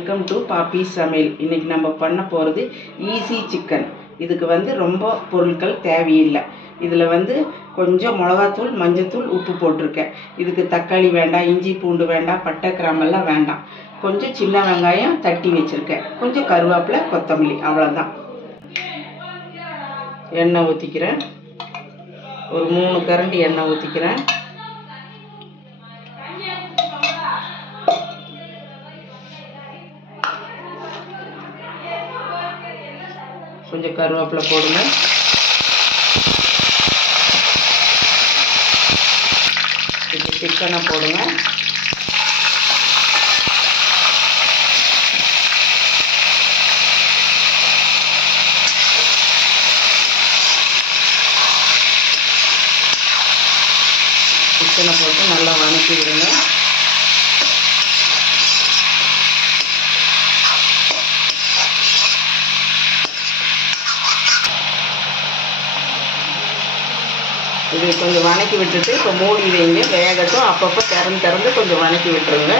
Welcome to பாப்பி சமையல். இன்னைக்கு நம்ம பண்ண போகிறது ஈஸி சிக்கன். இதுக்கு ரொம்ப பொருட்கள் தேவையில்லை. இதில் கொஞ்சம் மிளகாத்தூள், மஞ்சத்தூள், உப்பு போட்டிருக்கேன். இதுக்கு தக்காளி வேண்டாம், இஞ்சி பூண்டு வேண்டாம், பட்டை கிராம்பெல்லாம் வேண்டாம். கொஞ்சம் சின்ன வெங்காயம் தட்டி வச்சுருக்கேன், கொஞ்சம் கருவேப்பிலை, கொத்தமல்லி, அவ்வளோதான். எண்ணெய் ஊற்றிக்கிறேன். ஒரு 3 கரண்டி எண்ணெய் ஊற்றிக்கிறேன். கொஞ்சம் கருவேப்பிலை போடுங்க. கொஞ்சம் சிக்கனை போடுங்க. சிக்கனை போட்டு நல்லா வதக்கி விடுங்க. இது கொஞ்சம் வதக்கி விட்டுட்டு இப்போ மூடி வைங்க, வேகட்டும். அப்பப்போ திறந்து கொஞ்சம் வதக்கி விட்டுருங்க.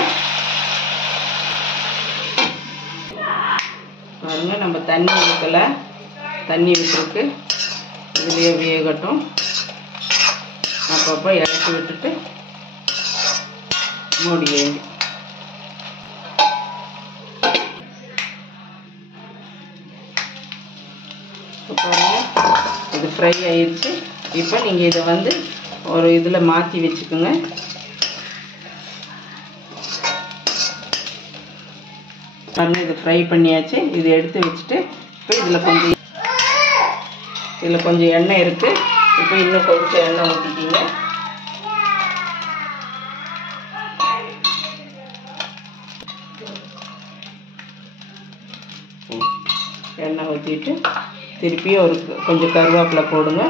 பாருங்க, நம்ம தண்ணி ஊற்றலை, தண்ணி விட்டுருக்கு. இதுலேயே வேகட்டும். அப்பப்போ இறக்கி விட்டுட்டு மூடி வைங்க. இப்போ பாருங்க, இது ஃப்ரை ஆயிடுச்சு. இப்போ நீங்கள் இதை ஒரு இதில் மாற்றி வச்சுக்கோங்க. இது ஃப்ரை பண்ணியாச்சு. இது எடுத்து வச்சுட்டு இப்போ இதில் கொஞ்சம் எண்ணெய் இருக்குது. இப்போ இன்னும் கொஞ்சம் எண்ணெய் ஊற்றிக்கிங்க. எண்ணெய் ஊற்றிட்டு திருப்பி கொஞ்சம் கருவேப்பிலை போடுங்க.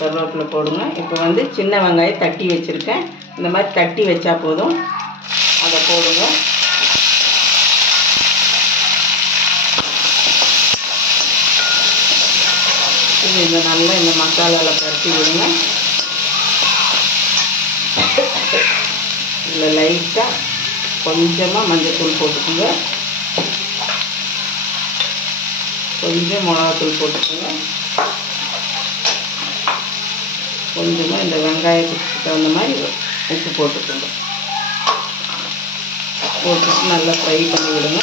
கருவேப்பிலை போடுங்க. இப்போ சின்ன வெங்காயம் தட்டி வச்சுருக்கேன். இந்த மாதிரி தட்டி வச்சா போதும், அதை போடுங்க. இது நல்லா இந்த மசாலாவில் பரட்டி விடுங்க. இதில் லைட்டாக கொஞ்சமாக மஞ்சத்தூள் போட்டுக்கோங்க, கொஞ்சம் மிளகாத்தூள் போட்டுக்கோங்க, கொஞ்சமாக இந்த வெங்காயத்துக்கு தகுந்த மாதிரி உப்பு போட்டுக்கோங்க. போட்டுட்டு நல்லா ஃப்ரை பண்ணி விடுங்க.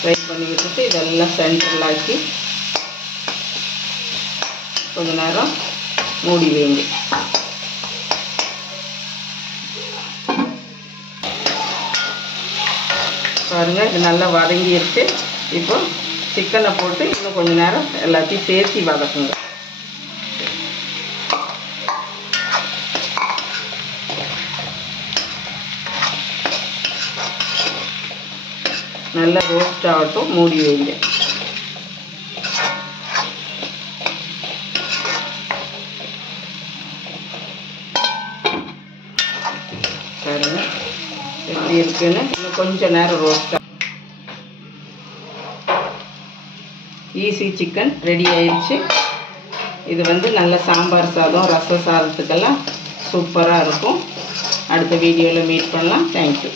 ஃப்ரை பண்ணி விட்டுட்டு இதெல்லாம் சென்டரில் ஆக்கி கொஞ்ச நேரம் மூடி வைங்க. பாருங்கள், இது நல்லா வதங்கிடுச்சு. இப்போ சிக்கனை போட்டு இன்னும் கொஞ்ச நேரம் எல்லாத்தையும் சேர்த்து வதக்குங்க. நல்லா ரோஸ்ட் ஆகட்டும், மூடி வைங்க. பாருங்க எப்படி இருக்குன்னு. இன்னும் கொஞ்சம் நேரம் ரோஸ்ட். ஈஸி சிக்கன் ரெடி ஆயிடுச்சு. இது நல்ல சாம்பார் சாதம், ரச சாதத்துக்கெல்லாம் சூப்பராக இருக்கும். அடுத்த வீடியோவில் மீட் பண்ணலாம். தேங்க்யூ.